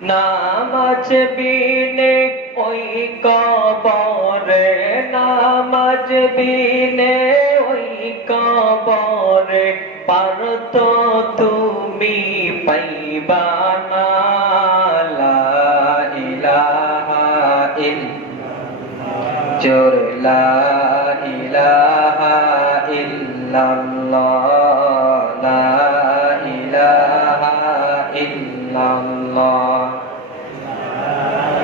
নামাজ বিনে, ওই কবরে নামাজ বিনে, ওই কবরে পার তো তুমি পাইবা না ইলাহা ইল্লাল্লাহ জোর লা ইলাহা ইল্লাল্লাহ, লা ইলাহা ইল্লাল্লাহ।